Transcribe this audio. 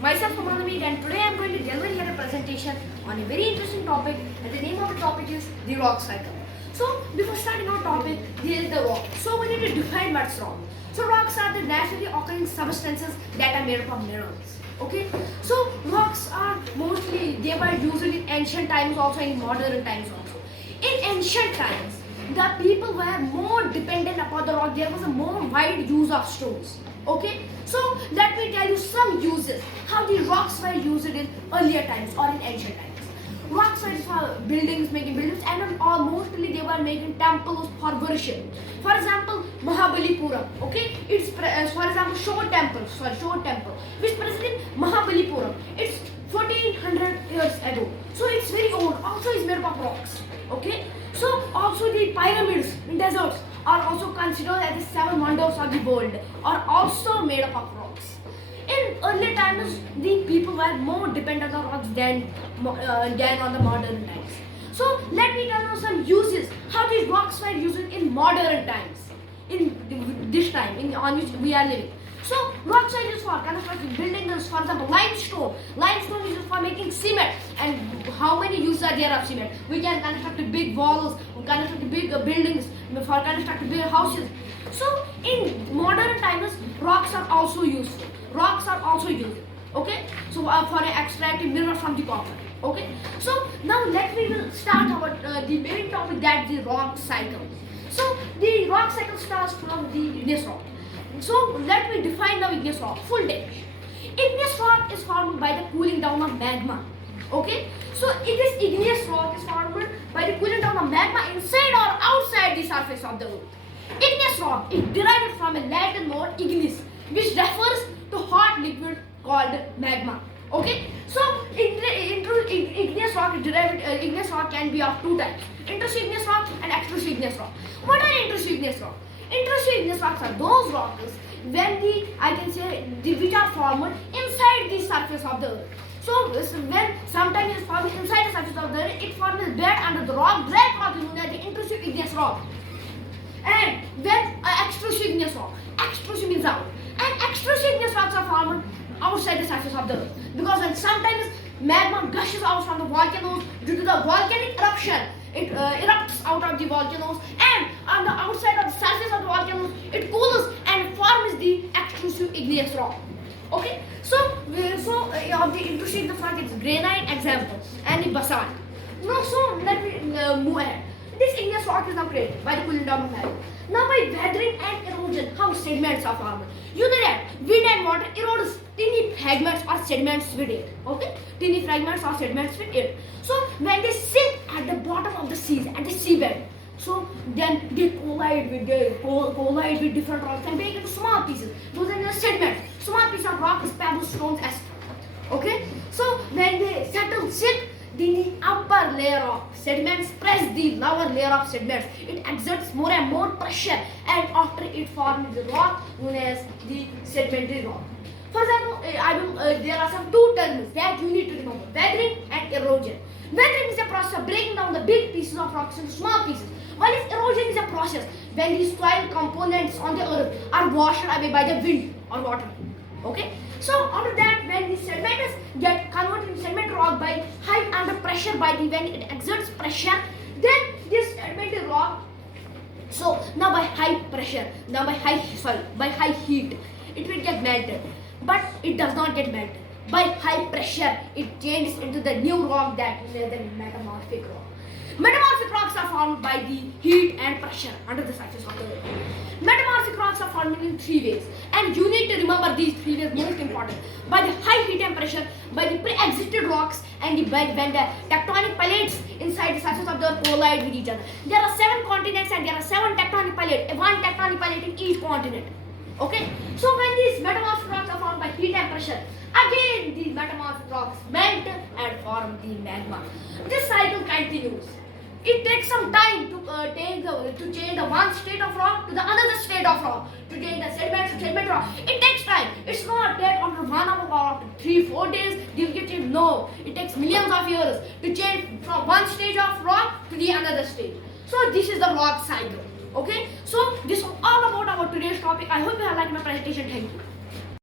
myself Amanamir, and today I am going to deliver here a presentation on a very interesting topic, and the name of the topic is the rock cycle. So before starting our topic, here is the rock. So we need to define what's rock. So rocks are the naturally occurring substances that are made up of minerals. Okay, so rocks are mostly they were used in ancient times, also in modern times also. In ancient times, the people were more dependent upon the rock. There was a more wide use of stones. Okay, so let me tell you some uses how the rocks were used in earlier times or in ancient times. Rocks were used for buildings, making buildings, and mostly they were making temples for worship. For example, Mahabalipuram. Okay, it's for example Shore Temple, which is present in Mahabalipuram. It's 1400 years ago, so it's very old. Also, it's made up of rocks. Okay, so also the pyramids in deserts are also considered as the seven wonders of the world, are also made up of rocks. In early times, the people were more dependent on rocks than on the modern times. So let me tell you some uses how these rocks were used in modern times, in this time on which we are living. So rocks are used for constructing buildings. For example, limestone. Limestone is used for making cement. And how many uses are there of cement? We can construct big walls, we can construct big buildings, for constructing big houses. So in modern times, rocks are also useful. Rocks are also used. Okay. So for extracting minerals from the copper. Okay. So now let me start our the main topic, that the rock cycle. So the rock cycle starts from the igneous rock. So let me define the igneous rock. Full definition. Igneous rock is formed by the cooling down of magma. Okay. So this igneous rock is formed by the cooling down of magma inside or outside the surface of the earth. Igneous rock is derived from a Latin word ignis, which refers to hot liquid called magma. Okay. So igneous rock is derived. Igneous rock can be of two types: intrusive igneous rock and extrusive igneous rock. What are intrusive igneous rock? Intrusive igneous rocks are those rocks which are formed inside the surface of the earth. So when sometimes it is formed inside the surface of the earth, it forms a bed under the rock. That rock is known as the intrusive igneous rock. And when extrusive igneous rock, extrusive means out, and extrusive igneous rocks are formed outside the surface of the earth, because when sometimes magma gushes out from the volcanoes due to the volcanic eruption. It erupts out of the volcanoes, and on the outside of the surface of the volcanoes, it cools and forms the extrusive igneous rock. Okay, so of the intrusive igneous rock, it's granite example and the basalt. Now, so let me move ahead. This igneous rock is now created by the cooling down of magma. Now, by weathering and erosion, how sediments are formed. You know that wind and water erodes tiny fragments or sediments with air. Okay, tiny fragments or sediments with air. So when they sink at the bottom of the seas, at the seabed, so then they collide with different rocks and break into small pieces. Those are the sediments. Small pieces of rock, pebbles, stones, etc. Okay, so when they sink, the upper layer of sediments press the lower layer of sediments. It exerts more and more pressure, and after it forms the rock known as the sedimentary rock. For example, there are some two terms that you need to remember: weathering and erosion. Weathering is a process of breaking down the big pieces of rocks into small pieces, while erosion is a process when the soil components on the earth are washed away by the wind or water. Okay. So after that, when the sediments get converted into sedimentary rock by high under pressure, when it exerts pressure, then this sedimentary rock. So now by high pressure, by high heat, it will get melted, but it does not get melted. By high pressure, it changes into the new rock that is the metamorphic rock. Metamorphic rocks are formed by the heat and pressure under the surface of the earth. Metamorphic rocks are formed in three ways, and you need to remember these three ways, most important: by the high heat and pressure, by the pre-existed rocks, and when the tectonic plates inside the surface of the earth collide with each other. There are 7 continents and there are 7 tectonic plates, one tectonic plate in each continent. Okay, so when these metamorphic rocks are formed by heat and pressure, again these metamorphic rocks melt and form the magma. This cycle continues. It takes some time to change the one state of rock to the another state of rock, to change the sediment to sediment rock. It takes time. It's not that after 1 hour or after 3-4 days you'll get it. No, it takes millions of years to change from one stage of rock to the another stage. So this is the rock cycle. Okay, so this was all about our today's topic. I hope you have liked my presentation. Thank you.